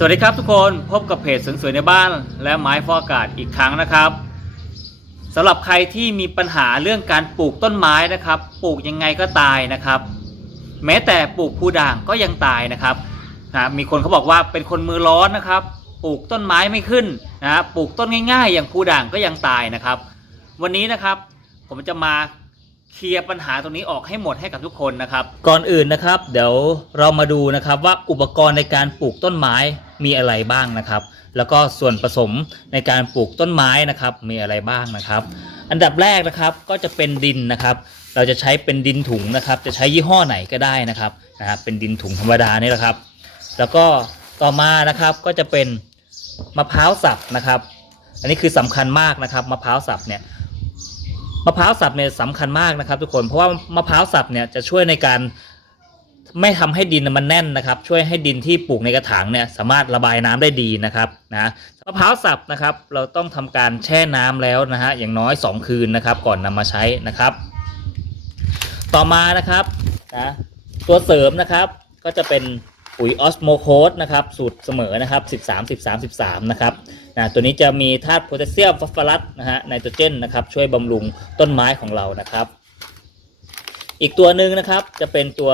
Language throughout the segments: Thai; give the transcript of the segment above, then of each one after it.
สวัสดีครับทุกคนพบกับเพจสวนสวยในบ้าน และไม้ฟอกอากาศอีกครั้งนะครับสำหรับใครที่มีปัญหาเรื่องการปลูกต้นไม้นะครับ ปลูกยังไงก็ตายนะครับ แม้แต่ปลูกพูด่างก็ยังตายนะครับนะมีคนเขาบอกว่าเป็นคนมือร้อนนะครับ ปลูกต้นไม้ไม่ขึ้นนะปลูกต้นง่าย ๆ อย่างพูด่างก็ยังตายนะครับ วันนี้นะครับผมจะมาเคลียร์ปัญหาตรงนี้ออกให้หมดให้กับทุกคนนะครับ ก่อนอื่นนะครับ เดี๋ยวเรามาดูนะครับว่าอุปกรณ์ในการปลูกต้นไม้ มีอะไรบ้างนะครับ แล้วก็ส่วนผสมในการปลูกต้นไม้นะครับ มีอะไรบ้างนะครับ อันดับแรกนะครับก็จะเป็นดินนะครับ เราจะใช้เป็นดินถุงนะครับ จะใช้ยี่ห้อไหนก็ได้นะครับนะครับเป็นดินถุงธรรมดานี่แหละครับ แล้วก็ต่อมานะครับก็จะเป็นมะพร้าวสับนะครับ อันนี้คือสำคัญมากนะครับมะพร้าวสับเนี่ยมะพร้าวสับเนี่ยสำคัญมากนะครับ ทุกคนเพราะว่ามะพร้าวสับเนี่ยจะช่วยในการ ไม่ทำให้ดินมันแน่นนะครับ ช่วยให้ดินที่ปลูกในกระถางเนี่ยสามารถระบายน้ำได้ดีนะครับนะมะพร้าวสับนะครับ เราต้องทำการแช่น้ำแล้วนะฮะอย่างน้อย 2 คืนนะครับ ก่อนนำมาใช้นะครับ ต่อมานะครับนะตัวเสริมนะครับก็จะเป็นปุ๋ยออสโมโคสนะครับสูตรเสมอนะครับ 13 13 13 นะครับนะตัวนี้จะมีธาตุโพแทสเซียมฟอสฟอรัสนะฮะไนโตรเจนนะครับช่วยบำรุงต้นไม้ของเรานะครับ อีกตัวหนึ่งนะครับจะเป็นตัว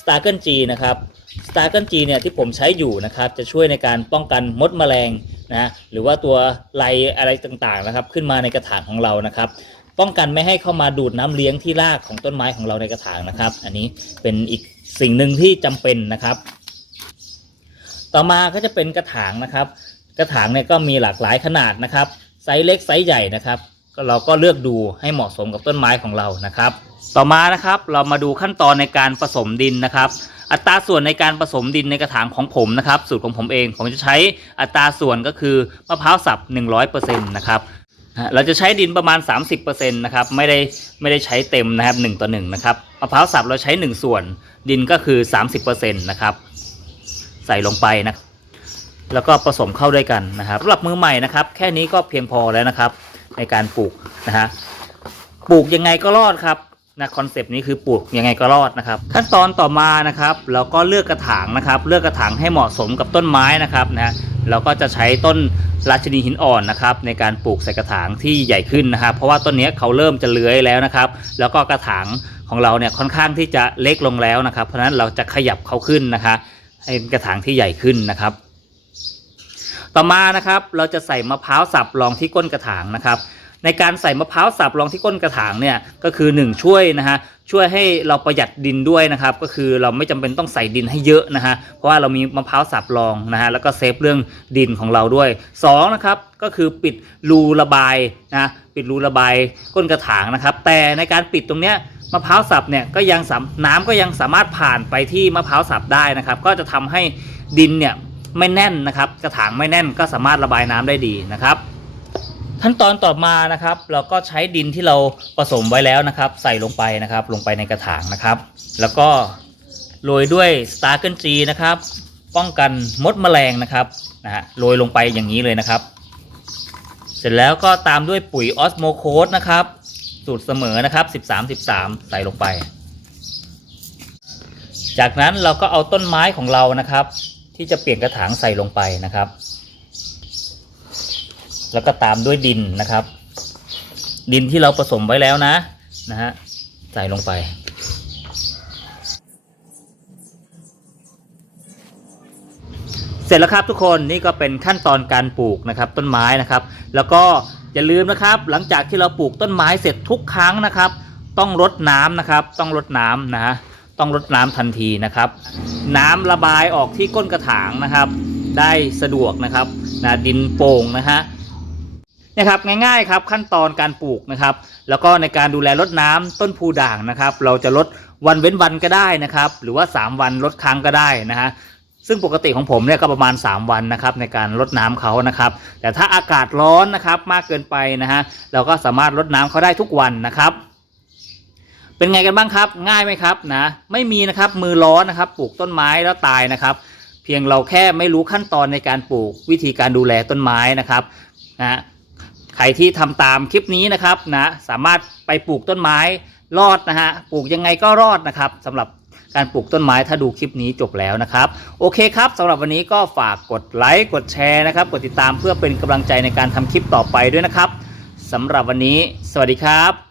s t a r g e n G นะครับ s t a r g e n G เนี่ยที่ผมใช้อยู่นะครับจะช่วยในการป้องกันมดแมลงนะหรือว่าตัวไรอะไรต่างๆนะครับ ขึ้นมาในกระถางของเรานะครับ ป้องกันไม่ให้เข้ามาดูดน้ำเลี้ยงที่รากของต้นไม้ของเราในกระถางนะครับ อันนี้เป็นอีกสิ่งหนึ่งที่จำเป็นนะครับ ต่อมาก็จะเป็นกระถางนะครับ กระถางเนี่ยก็มีหลากหลายขนาดนะครับไซส์เล็กไซส์ใหญ่นะครับ ก็เราก็เลือกดูให้เหมาะสมกับต้นไม้ของเรานะครับ ต่อมานะครับเรามาดูขั้นตอนในการผสมดินนะครับ อัตราส่วนในการผสมดินในกระถางของผมนะครับ สูตรของผมเองผมจะใช้อัตราส่วนก็คือมะพร้าวสับ 100%นะครับเราจะใช้ดินประมาณ 30%นะครับไม่ได้ไม่ได้ใช้เต็มนะครับ1ต่อ1นะครับมะพร้าวสับเราใช้ 1 ส่วน ดินก็คือ 30%นะครับใส่ลงไปนะแล้วก็ผสมเข้าด้วยกันนะครับสำหรับมือใหม่นะครับ แค่นี้ก็เพียงพอแล้วนะครับ ในการปลูกนะฮะปลูกยังไงก็รอดครับนะคอนเซปต์นี้คือปลูกยังไงก็รอดนะครับ ขั้นตอนต่อมานะครับเราก็เลือกกระถางนะครับ เลือกกระถางให้เหมาะสมกับต้นไม้นะครับนะเราก็จะใช้ต้นราชนีหินอ่อนนะครับ ในการปลูกใส่กระถางที่ใหญ่ขึ้นนะครับ เพราะว่าต้นนี้เขาเริ่มจะเลื้อยแล้วนะครับ แล้วก็กระถางของเราเนี่ยค่อนข้างที่จะเล็กลงแล้วนะครับ เพราะฉะนั้นเราจะขยับเขาขึ้นนะคะให้กระถางที่ใหญ่ขึ้นนะครับ ต่อมานะครับเราจะใส่มะพร้าวสับรองที่ก้นกระถางนะครับในการใส่มะพร้าวสับรองที่ก้นกระถางเนี่ยก็คือ 1 ช่วยนะฮะช่วยให้เราประหยัดดินด้วยนะครับก็คือเราไม่จำเป็นต้องใส่ดินให้เยอะนะฮะเพราะว่าเรามีมะพร้าวสับรองนะฮะแล้วก็เซฟเรื่องดินของเราด้วย2นะครับก็คือปิดรูระบายนะปิดรูระบายก้นกระถางนะครับ แต่ในการปิดตรงเนี้ยมะพร้าวสับเนี่ยก็ยังสามน้ำก็ยังสามารถผ่านไปที่มะพร้าวสับได้นะครับ ก็จะทำให้ดินเนี่ย ไม่แน่นนะครับ กระถางไม่แน่นก็สามารถระบายน้ำได้ดีนะครับ ขั้นตอนต่อมานะครับ เราก็ใช้ดินที่เราผสมไว้แล้วนะครับ ใส่ลงไปนะครับ ลงไปในกระถางนะครับ แล้วก็โรยด้วย s t a r เกิลจีนะครับ ป้องกันมดแมลงนะครับนะฮะโรยลงไปอย่างนี้เลยนะครับ เสร็จแล้วก็ตามด้วยปุ๋ยออสโมโคสนะครับ สูตรเสมอนะครับ 13 13 ใส่ลงไป จากนั้นเราก็เอาต้นไม้ของเรานะครับ ที่จะเปลี่ยนกระถางใส่ลงไปนะครับ แล้วก็ตามด้วยดินนะครับ ดินที่เราผสมไว้แล้วนะนะฮะใส่ลงไป เสร็จแล้วครับทุกคนนี่ก็เป็นขั้นตอนการปลูกนะครับต้นไม้นะครับ แล้วก็อย่าลืมนะครับ หลังจากที่เราปลูกต้นไม้เสร็จทุกครั้งนะครับ ต้องรดน้ำนะครับ ต้องรดน้ำนะฮะต้องรดน้ำทันทีนะครับ น้ำระบายออกที่ก้นกระถางนะครับ ได้สะดวกนะครับนะดินโป่งนะฮะนะครับง่ายๆครับขั้นตอนการปลูกนะครับ แล้วก็ในการดูแลรดน้ำต้นพูด่างนะครับ เราจะลดวันเว้นวันก็ได้นะครับ หรือว่า 3 วันลดครั้งก็ได้นะฮะซึ่งปกติของผมเนี่ยก็ประมาณ 3 วันนะครับในการรดน้ำเขานะครับ แต่ถ้าอากาศร้อนนะครับมากเกินไปนะฮะเราก็สามารถรดน้ำเขาได้ทุกวันนะครับ เป็นไงกันบ้างครับ ง่ายไหมครับนะ ไม่มีนะครับมือร้อนนะครับ ปลูกต้นไม้แล้วตายนะครับ เพียงเราแค่ไม่รู้ขั้นตอนในการปลูกวิธีการดูแลต้นไม้นะครับนะใครที่ทำตามคลิปนี้นะครับนะสามารถไปปลูกต้นไม้รอดนะฮะปลูกยังไงก็รอดนะครับสำหรับการปลูกต้นไม้ถ้าดูคลิปนี้จบแล้วนะครับ โอเคครับสำหรับวันนี้ก็ฝากกดไลค์กดแชร์นะครับ กดติดตามเพื่อเป็นกำลังใจในการทำคลิปต่อไปด้วยนะครับสำหรับวันนี้ สวัสดีครับ